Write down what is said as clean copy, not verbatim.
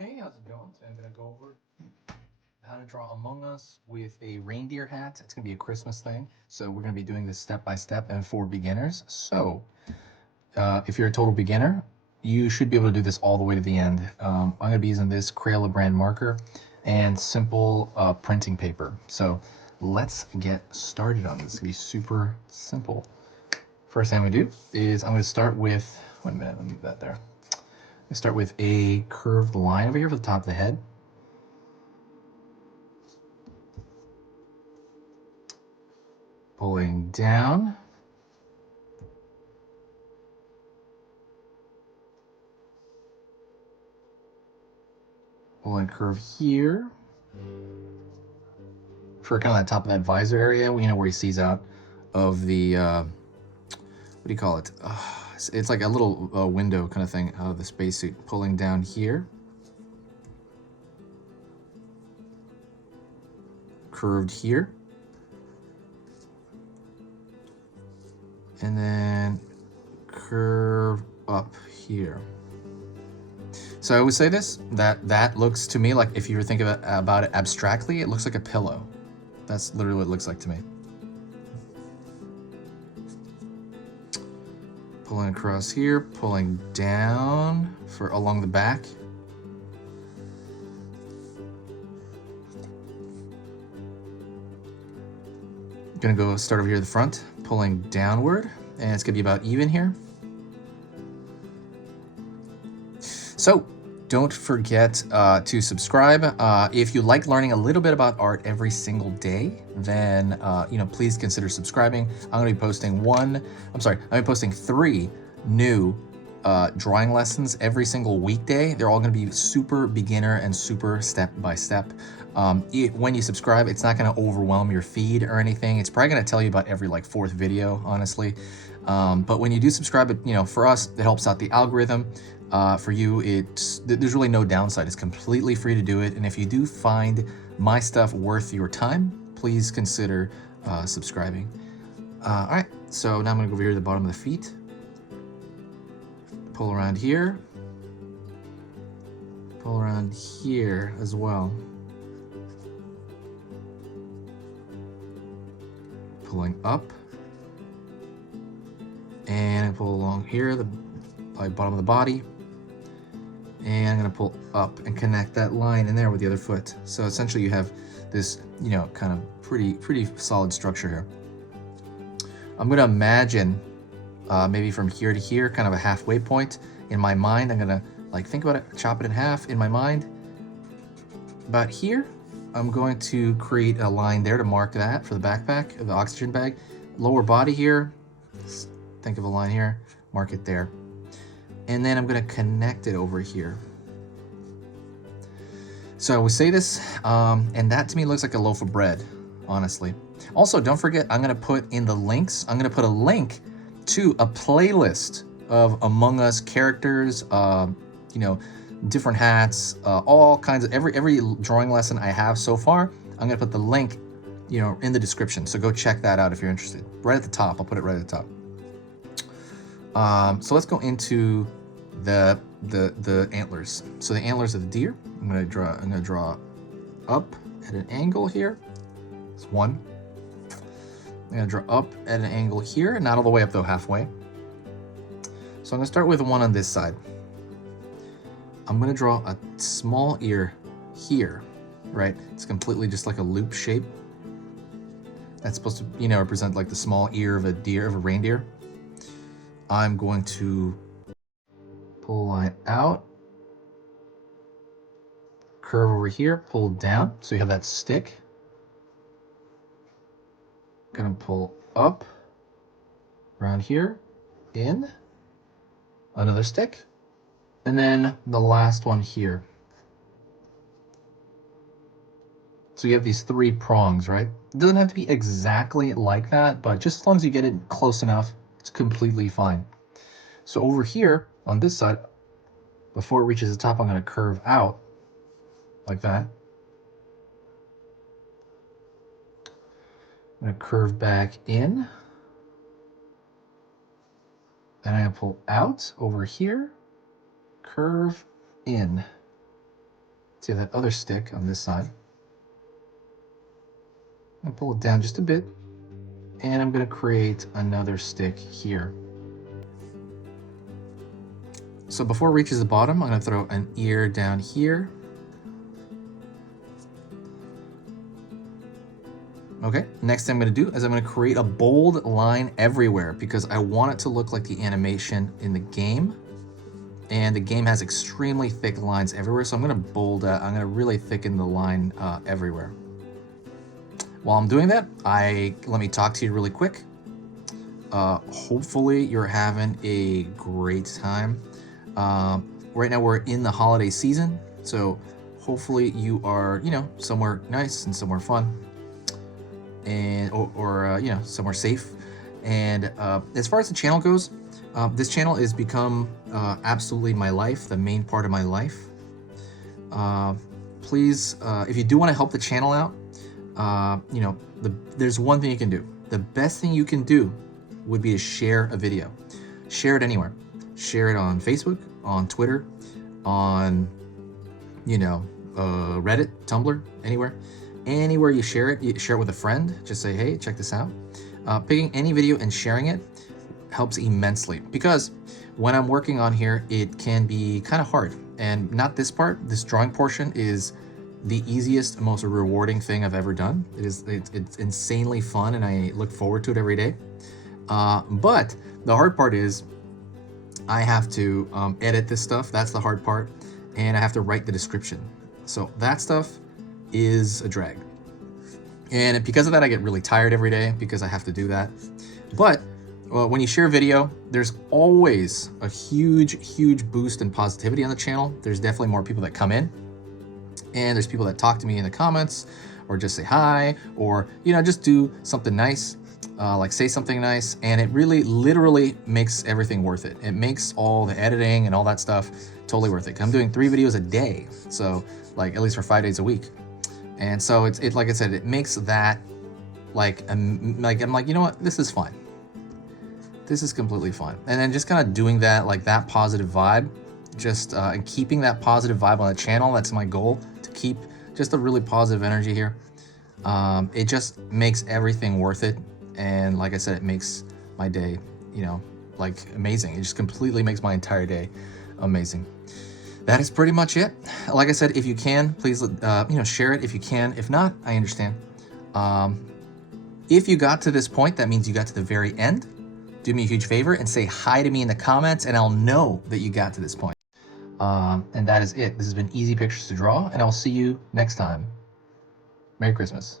Hey, how's it going? Today I'm going to go over how to draw Among Us with a reindeer hat. It's going to be a Christmas thing. So we're going to be doing this step by step and for beginners. So if you're a total beginner, you should be able to do this all the way to the end. I'm going to be using this Crayola brand marker and simple printing paper. So let's get started on this. It's going to be super simple. First thing I'm going to do is I'm going to start with, one minute, let me move that there. I start with a curved line over here for the top of the head. Pulling down. Pulling curve here. For kind of that top of that visor area, where he sees out of the, what do you call it? It's like a little window kind of thing out of the spacesuit. Pulling down here. Curved here. And then curve up here. So I would say this, that looks to me like, if you were thinking about it abstractly, it looks like a pillow. That's literally what it looks like to me. Pulling across here, pulling down for along the back. Gonna go start over here at the front, pulling downward, and it's gonna be about even here. So don't forget to subscribe. If you like learning a little bit about art every single day, then please consider subscribing. I'm gonna be posting posting 3 new drawing lessons every single weekday. They're all gonna be super beginner and super step by step. When you subscribe, it's not gonna overwhelm your feed or anything. It's probably gonna tell you about every 4th video, honestly. But when you do subscribe, for us, it helps out the algorithm. For you, there's really no downside. It's completely free to do it. And if you do find my stuff worth your time, please consider subscribing. All right, so now I'm gonna go over here to the bottom of the feet. Pull around here. Pull around here as well. Pulling up. And pull along here, the bottom of the body. And I'm gonna pull up and connect that line in there with the other foot. So essentially you have this, kind of pretty solid structure here. I'm gonna imagine maybe from here to here, kind of a halfway point. In my mind, I'm gonna think about it, chop it in half in my mind. About here, I'm going to create a line there to mark that for the backpack of the oxygen bag. Lower body here, think of a line here, mark it there. And then I'm gonna connect it over here. So we say this, and that to me looks like a loaf of bread, honestly. Also, don't forget, I'm gonna put in the links, I'm gonna put a link to a playlist of Among Us characters, different hats, all kinds of, every drawing lesson I have so far. I'm gonna put the link, in the description. So go check that out if you're interested. Right at the top, I'll put it right at the top. So let's go into the antlers. So the antlers of the deer, I'm gonna draw up at an angle here. It's 1. I'm gonna draw up at an angle here, not all the way up though, halfway. So I'm gonna start with one on this side. I'm gonna draw a small ear here, right? It's completely just like a loop shape. That's supposed to, represent the small ear of a deer, of a reindeer. I'm going to pull a line out, curve over here, pull down, so you have that stick. Gonna pull up, around here, in, another stick, and then the last one here. So you have these 3 prongs, right? It doesn't have to be exactly like that, but just as long as you get it close enough, it's completely fine. So over here, on this side, before it reaches the top, I'm gonna curve out, like that. I'm gonna curve back in. Then I'm gonna pull out over here, curve in. to that other stick on this side. I'm gonna pull it down just a bit, and I'm gonna create another stick here. So before it reaches the bottom, I'm gonna throw an ear down here. Okay, next thing I'm gonna do is I'm gonna create a bold line everywhere because I want it to look like the animation in the game. And the game has extremely thick lines everywhere, so I'm gonna really thicken the line everywhere. While I'm doing that, let me talk to you really quick. Hopefully you're having a great time. Right now we're in the holiday season, so hopefully you are, somewhere nice and somewhere fun, and or somewhere safe. And as far as the channel goes, this channel has become absolutely my life, the main part of my life. Please, if you do want to help the channel out, there's one thing you can do. The best thing you can do would be to share a video. Share it anywhere. Share it on Facebook, on Twitter, on, Reddit, Tumblr, anywhere. Anywhere you share it with a friend. Just say, hey, check this out. Picking any video and sharing it helps immensely, because when I'm working on here, it can be kind of hard. And not this part, this drawing portion is the easiest, most rewarding thing I've ever done. It's insanely fun, and I look forward to it every day. But the hard part is I have to edit this stuff. That's the hard part. And I have to write the description. So that stuff is a drag. And because of that, I get really tired every day because I have to do that. But when you share a video, there's always a huge boost in positivity on the channel. There's definitely more people that come in, and there's people that talk to me in the comments, or just say hi, or just do something nice, like say something nice, and it really literally makes everything worth it. It makes all the editing and all that stuff totally worth it. I'm doing 3 videos a day, so like at least for 5 days a week. And so it's like I said, it makes that I'm like, you know what, this is fun. This is completely fun. And then just kind of doing that, like that positive vibe, just and keeping that positive vibe on the channel. That's my goal, to keep just a really positive energy here. It just makes everything worth it. And like I said, it makes my day, like amazing. It just completely makes my entire day amazing. That is pretty much it. Like I said, if you can, please, share it if you can. If not, I understand. If you got to this point, that means you got to the very end. Do me a huge favor and say hi to me in the comments, and I'll know that you got to this point. And that is it. This has been Easy Pictures to Draw, and I'll see you next time. Merry Christmas.